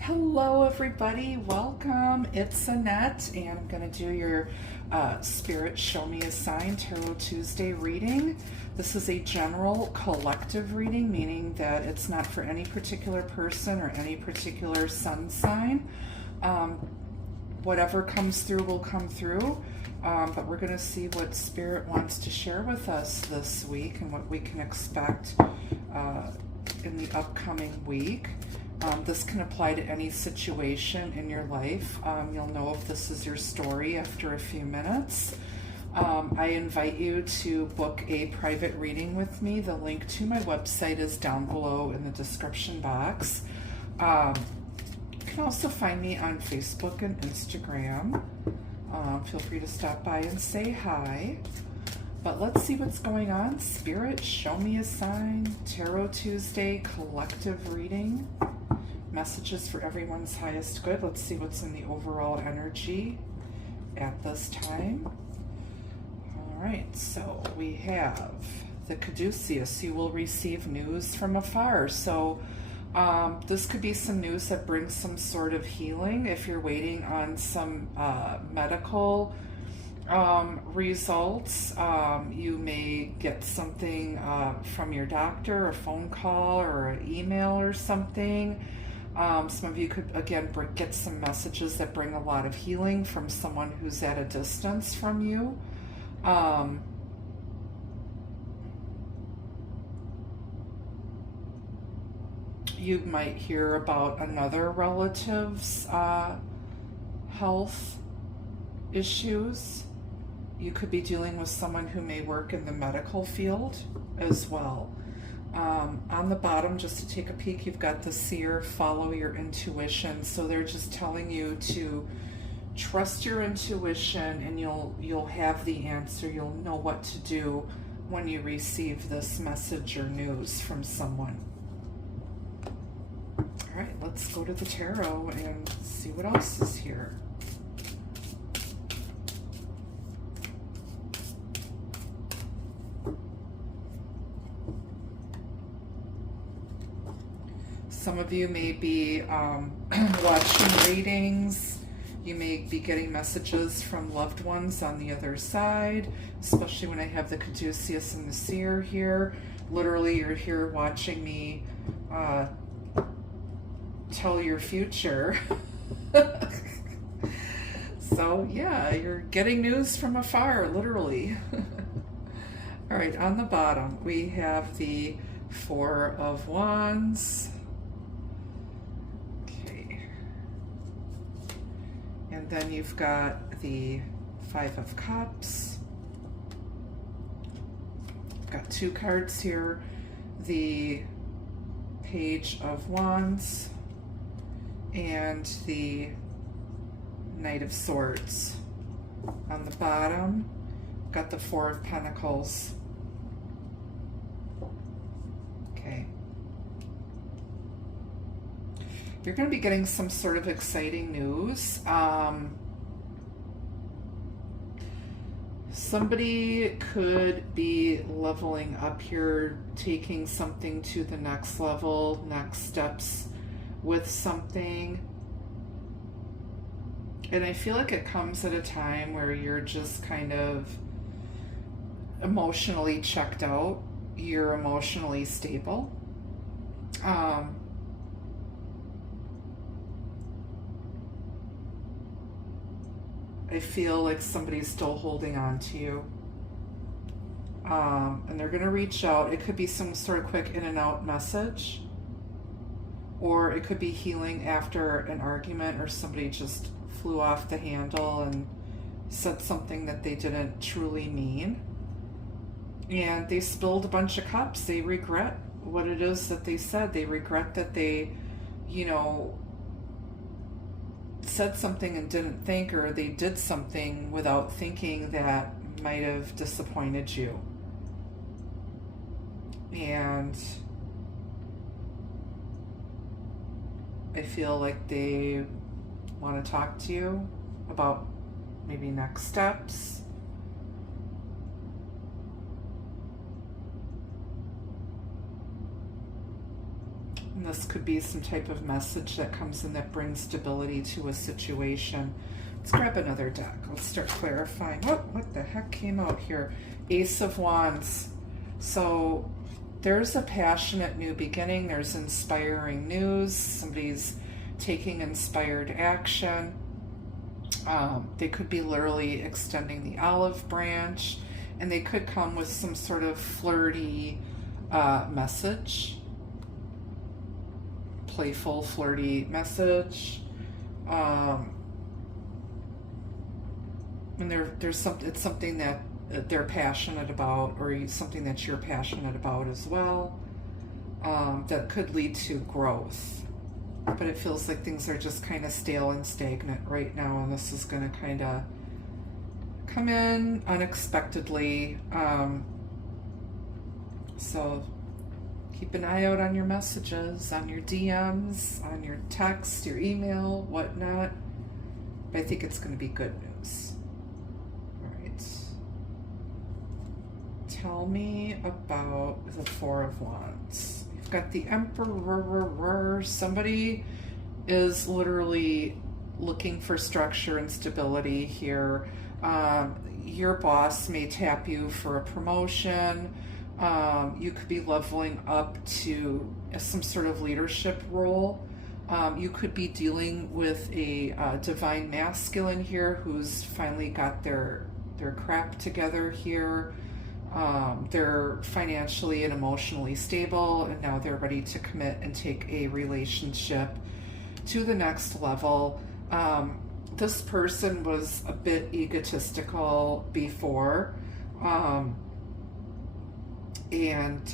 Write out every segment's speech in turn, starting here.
Hello everybody, welcome. It's Annette and I'm going to do your Spirit Show Me a Sign Tarot Tuesday reading. This is a general collective reading, meaning that it's not for any particular person or any particular sun sign. Whatever comes through will come through, but we're going to see what Spirit wants to share with us this week and what we can expect in the upcoming week. This can apply to any situation in your life. You'll know if this is your story after a few minutes. I invite you to book a private reading with me. The link to my website is down below in the description box. You can also find me on Facebook and Instagram. Feel free to stop by and say hi. But let's see what's going on. Spirit, show me a sign. Tarot Tuesday collective reading. Messages for everyone's highest good. Let's see what's in the overall energy at this time. All right, so we have the caduceus. You will receive news from afar. So this could be some news that brings some sort of healing. If you're waiting on some medical results, you may get something from your doctor, a phone call or an email or something. Some of you could, again, get some messages that bring a lot of healing from someone who's at a distance from you. You might hear about another relative's health issues. You could be dealing with someone who may work in the medical field as well. On the bottom, just to take a peek, you've got the seer, follow your intuition. So they're just telling you to trust your intuition and you'll have the answer. You'll know what to do when you receive this message or news from someone. All right, let's go to the tarot and see what else is here. Some of you may be watching readings. You may be getting messages from loved ones on the other side, especially when I have the caduceus and the seer here. Literally, you're here watching me tell your future. So yeah, you're getting news from afar, literally. All right, on the bottom, we have the Four of Wands. And then you've got the Five of Cups. Got two cards here. The Page of Wands and the Knight of Swords. On the bottom, got the Four of Pentacles. Okay. You're going to be getting some sort of exciting news. Somebody could be leveling up here, taking something to the next level, next steps with something. And I feel like it comes at a time where you're just kind of emotionally checked out. You're emotionally stable. I feel like somebody's still holding on to you. And they're going to reach out. It could be some sort of quick in and out message. Or it could be healing after an argument or somebody just flew off the handle and said something that they didn't truly mean. And they spilled a bunch of cups. They regret what it is that they said. They regret that they, you know, said something and didn't think, or they did something without thinking that might have disappointed you. And I feel like they want to talk to you about maybe next steps. And this could be some type of message that comes in that brings stability to a situation. Let's grab another deck. Let's start clarifying. What the heck came out here? Ace of Wands. So there's a passionate new beginning. There's inspiring news. Somebody's taking inspired action. They could be literally extending the olive branch, and they could come with some sort of flirty message. Playful, flirty message. And there's something, it's something that they're passionate about, or something that you're passionate about as well, that could lead to growth. But it feels like things are just kind of stale and stagnant right now, and this is going to kind of come in unexpectedly. So keep an eye out on your messages, on your DMs, on your text, your email, whatnot. But I think it's going to be good news. All right. Tell me about the Four of Wands. You've got the Emperor. Somebody is literally looking for structure and stability here. Your boss may tap you for a promotion. You could be leveling up to some sort of leadership role. You could be dealing with a divine masculine here who's finally got their crap together here. They're financially and emotionally stable, and now they're ready to commit and take a relationship to the next level. This person was a bit egotistical before. And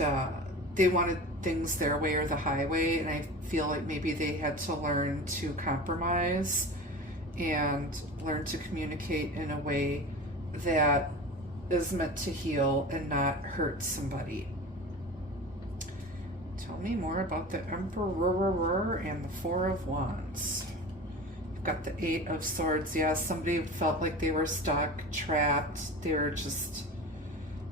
they wanted things their way or the highway, and I feel like maybe they had to learn to compromise and learn to communicate in a way that is meant to heal and not hurt somebody. Tell me more about the Emperor and the Four of Wands. You've got the Eight of Swords. Yeah, somebody felt like they were stuck, trapped. They were just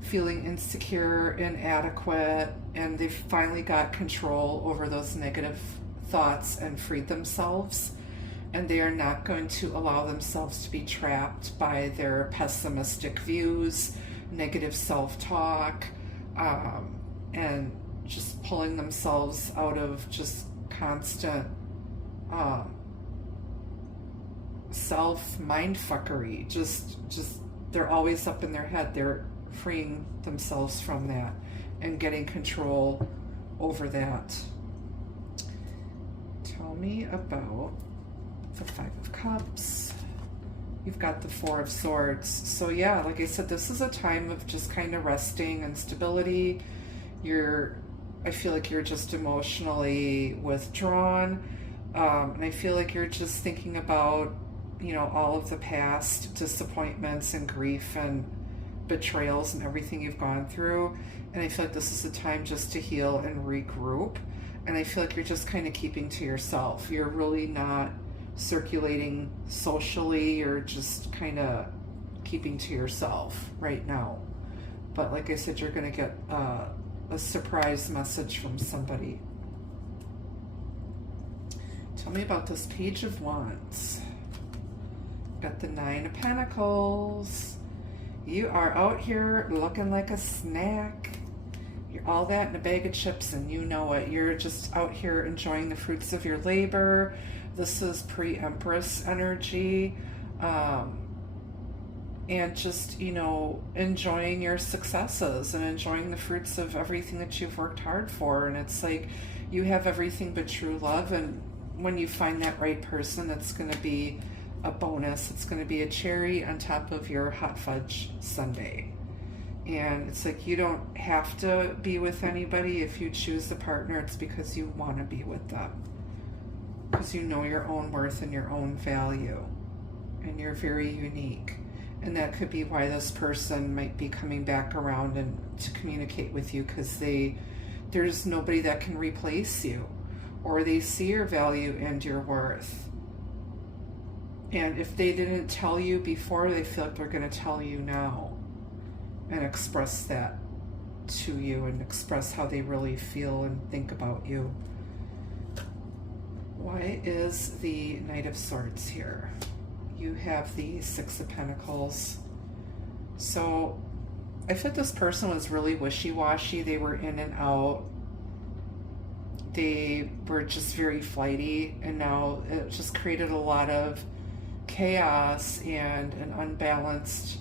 feeling insecure, inadequate, and they finally got control over those negative thoughts and freed themselves. And they are not going to allow themselves to be trapped by their pessimistic views, negative self-talk, and just pulling themselves out of just constant self-mindfuckery. Just they're always up in their head. They're freeing themselves from that and getting control over that. Tell me about the Five of Cups. You've got the Four of Swords. So yeah, like I said, this is a time of just kind of resting and stability. I feel like you're just emotionally withdrawn. And I feel like you're just thinking about, all of the past disappointments and grief and betrayals and everything you've gone through. And I feel like this is a time just to heal and regroup. And I feel like you're just kind of keeping to yourself. You're really not circulating socially. You're just kind of keeping to yourself right now. But like I said, you're going to get a surprise message from somebody. Tell me about this Page of Wands. Got the Nine of Pentacles. You are out here looking like a snack. You're all that in a bag of chips, and you know it. You're just out here enjoying the fruits of your labor. This is pre-Empress energy. And just, enjoying your successes and enjoying the fruits of everything that you've worked hard for. And it's like you have everything but true love. And when you find that right person, it's going to be a bonus. It's going to be a cherry on top of your hot fudge sundae. And it's like you don't have to be with anybody. If you choose a partner, it's because you want to be with them. Because you know your own worth and your own value. And you're very unique. And that could be why this person might be coming back around and to communicate with you, because there's nobody that can replace you, or they see your value and your worth. And if they didn't tell you before, they feel like they're going to tell you now and express that to you and express how they really feel and think about you. Why is the Knight of Swords here? You have the Six of Pentacles. So I feel this person was really wishy-washy. They were in and out. They were just very flighty, and now it just created a lot of chaos and an unbalanced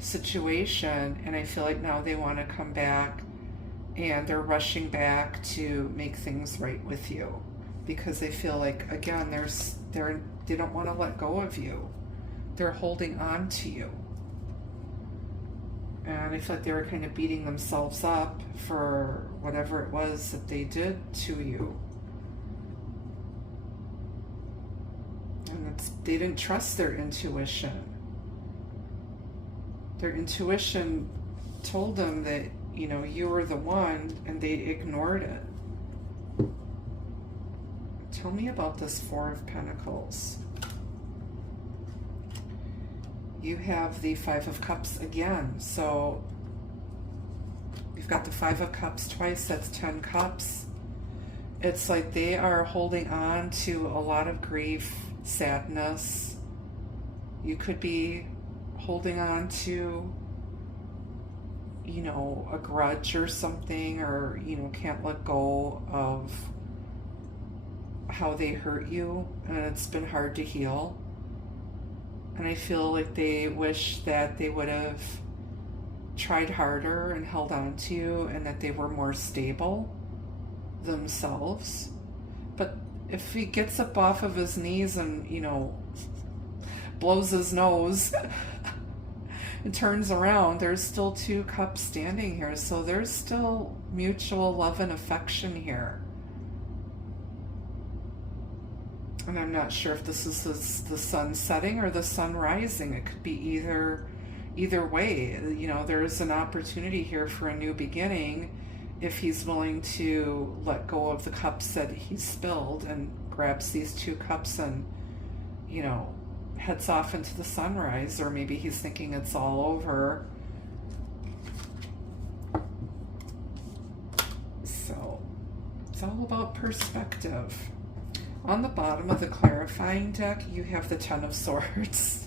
situation. And I feel like now they want to come back, and they're rushing back to make things right with you, because they feel like, again, they don't want to let go of you. They're holding on to you. And I feel like they were kind of beating themselves up for whatever it was that they did to you. And they didn't trust their intuition. Their intuition told them that, you know, you were the one, and they ignored it. Tell me about this Four of Pentacles. You have the Five of Cups again. So you've got the Five of Cups twice. That's 10 cups. It's like they are holding on to a lot of grief, sadness. You could be holding on to, you know, a grudge or something, or, you know, can't let go of how they hurt you, and it's been hard to heal. And I feel like they wish that they would have tried harder and held on to you, and that they were more stable themselves. But if he gets up off of his knees and, you know, blows his nose and turns around, there's still 2 cups standing here. So there's still mutual love and affection here. And I'm not sure if this is the sun setting or the sun rising. It could be either way. You know, there's an opportunity here for a new beginning if he's willing to let go of the cups that he spilled and grabs these 2 cups and, you know, heads off into the sunrise. Or maybe he's thinking it's all over. So it's all about perspective. On the bottom of the clarifying deck, you have the Ten of Swords.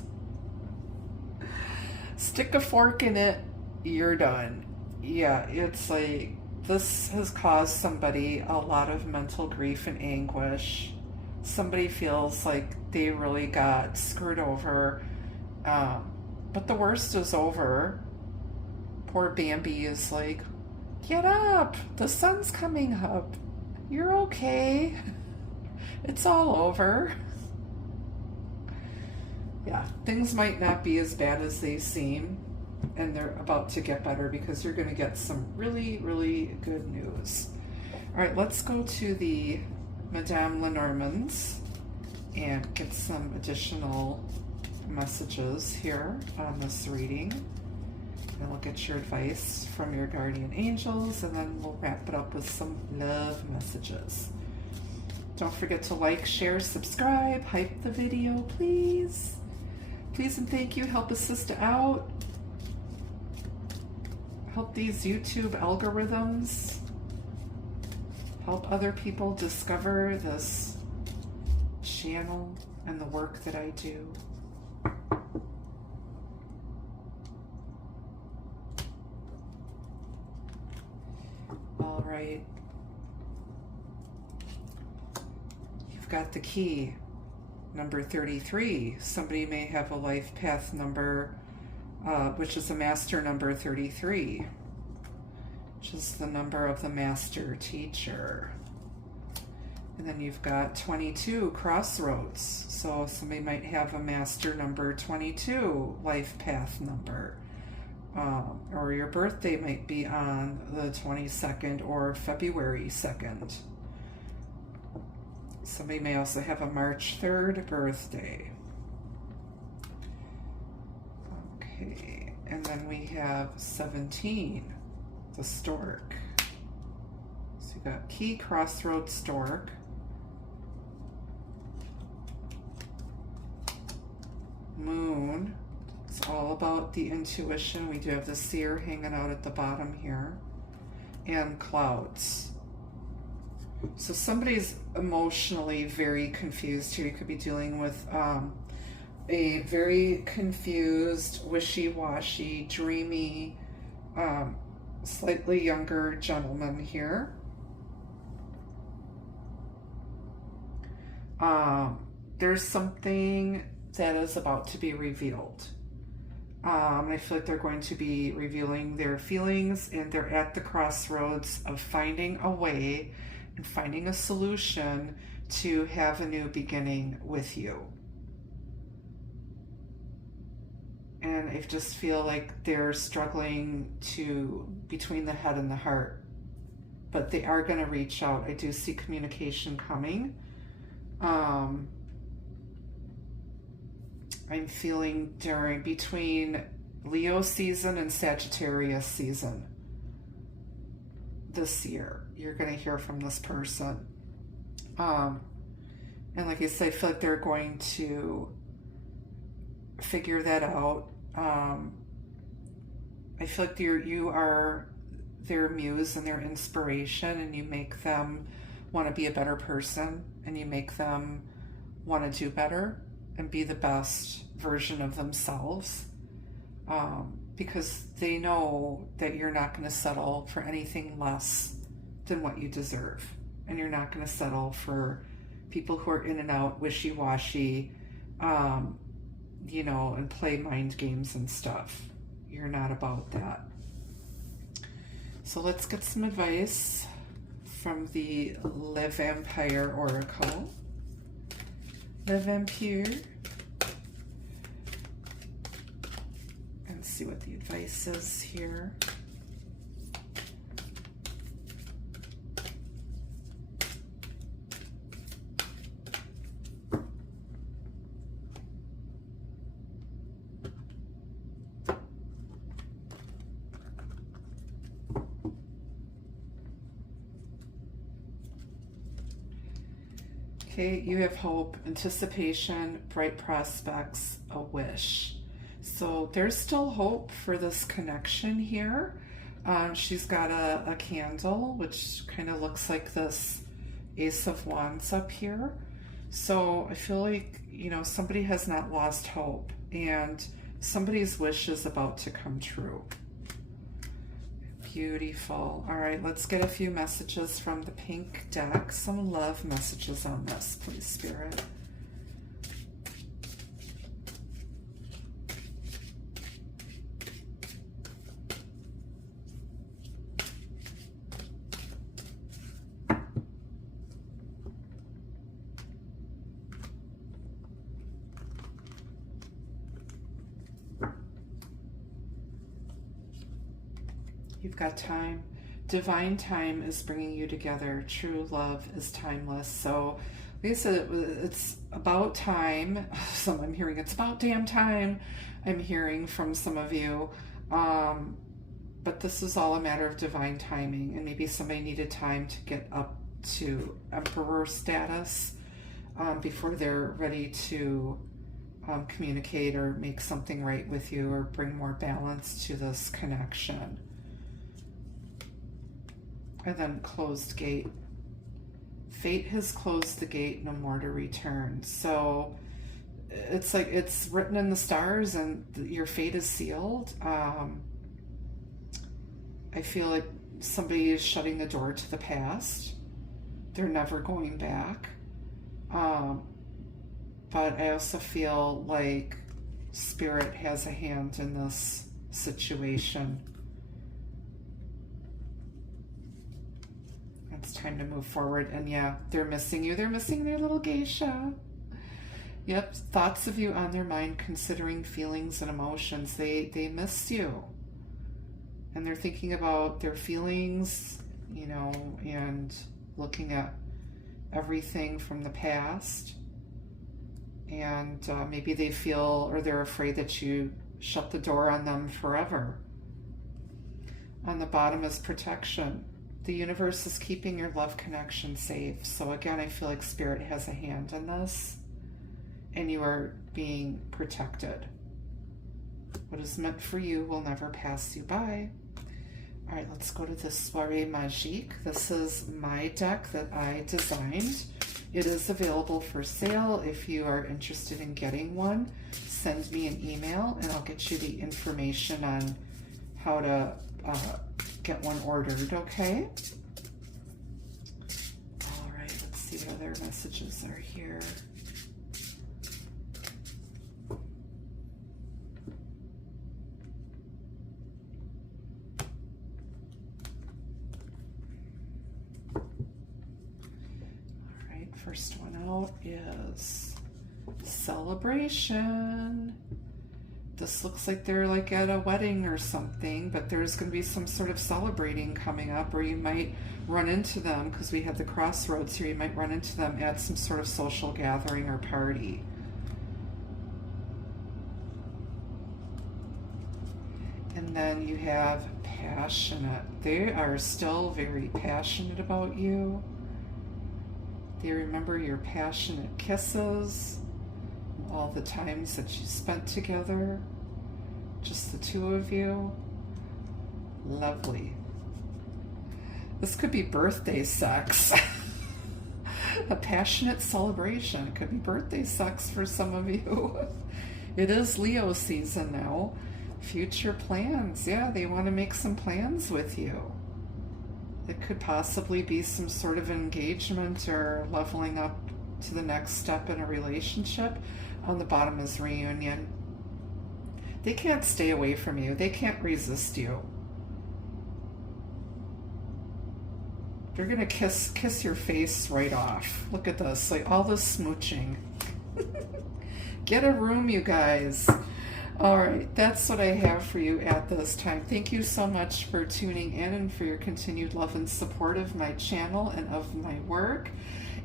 Stick a fork in it, you're done. Yeah, it's like this has caused somebody a lot of mental grief and anguish. Somebody feels like they really got screwed over, but the worst is over. Poor Bambi is like, get up, the sun's coming up, you're okay. It's all over. Yeah, things might not be as bad as they seem, and they're about to get better, because you're going to get some really, really good news. All right, let's go to the Madame Lenormands and get some additional messages here on this reading. And we'll get your advice from your guardian angels, and then we'll wrap it up with some love messages. Don't forget to like, share, subscribe, hype the video, please. Please and thank you. Help a sister out. Help these YouTube algorithms. Help other people discover this channel and the work that I do. All right. Got the key, number 33. Somebody may have a life path number, which is a master number 33, which is the number of the master teacher. And then you've got 22, crossroads. So somebody might have a master number 22 life path number. Or your birthday might be on the 22nd or February 2nd. Somebody may also have a March 3rd birthday. Okay, and then we have 17, the stork. So you got key, crossroad, stork. Moon. It's all about the intuition. We do have the seer hanging out at the bottom here. And clouds. So somebody's emotionally very confused here. You could be dealing with a very confused, wishy-washy, dreamy, slightly younger gentleman here. There's something that is about to be revealed. I feel like they're going to be revealing their feelings, and they're at the crossroads of finding a way and finding a solution to have a new beginning with you. And I just feel like they're struggling between the head and the heart, but they are going to reach out. I do see communication coming. I'm feeling between Leo season and Sagittarius season this year, you're going to hear from this person. And like I said, I feel like they're going to figure that out. I feel like you are their muse and their inspiration, and you make them want to be a better person, and you make them want to do better and be the best version of themselves, because they know that you're not going to settle for anything less than what you deserve, and you're not going to settle for people who are in and out, wishy-washy, and play mind games and stuff. You're not about that. So let's get some advice from the Le Vampire Oracle. Le Vampire. And see what the advice is here. Okay, you have hope, anticipation, bright prospects, a wish. So there's still hope for this connection here. She's got a candle, which kind of looks like this Ace of Wands up here. So I feel like, somebody has not lost hope, and somebody's wish is about to come true. Beautiful. All right, let's get a few messages from the pink deck. Some love messages on this, please, Spirit. You've got time. Divine time is bringing you together. True love is timeless. So, like I said, it's about time. I'm hearing it's about damn time. I'm hearing from some of you. But this is all a matter of divine timing. And maybe somebody needed time to get up to emperor status before they're ready to communicate or make something right with you or bring more balance to this connection. And then closed gate. Fate has closed the gate, no more to return. So it's like it's written in the stars and your fate is sealed. I feel like somebody is shutting the door to the past. They're never going back. But I also feel like Spirit has a hand in this situation. It's time to move forward. And yeah, they're missing you. They're missing their little geisha. Yep, thoughts of you on their mind, considering feelings and emotions. They miss you. And they're thinking about their feelings, and looking at everything from the past. And maybe they feel, or they're afraid that you shut the door on them forever. On the bottom is protection. The universe is keeping your love connection safe. So again, I feel like Spirit has a hand in this, and you are being protected. What is meant for you will never pass you by. All right, let's go to the Soirée Magique. This is my deck that I designed. It is available for sale. If you are interested in getting one, send me an email and I'll get you the information on how to get one ordered, okay? All right, let's see what other messages are here. First one out is celebration. This looks like they're like at a wedding or something, but there's going to be some sort of celebrating coming up, or you might run into them, because we have the crossroads here, you might run into them at some sort of social gathering or party. And then you have passionate. They are still very passionate about you. They remember your passionate kisses, all the times that you spent together, just the two of you. Lovely. This could be birthday sex. A passionate celebration. It could be birthday sex for some of you. It is Leo season now. Future plans. Yeah, they want to make some plans with you. It could possibly be some sort of engagement or leveling up to the next step in a relationship. On the bottom is reunion. They can't stay away from you. They can't resist you. They're gonna kiss your face right off. Look at this, like all this smooching. Get a room, you guys. All right, that's what I have for you at this time. Thank you so much for tuning in and for your continued love and support of my channel and of my work.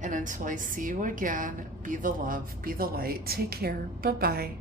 And until I see you again, be the love, be the light. Take care. Bye-bye.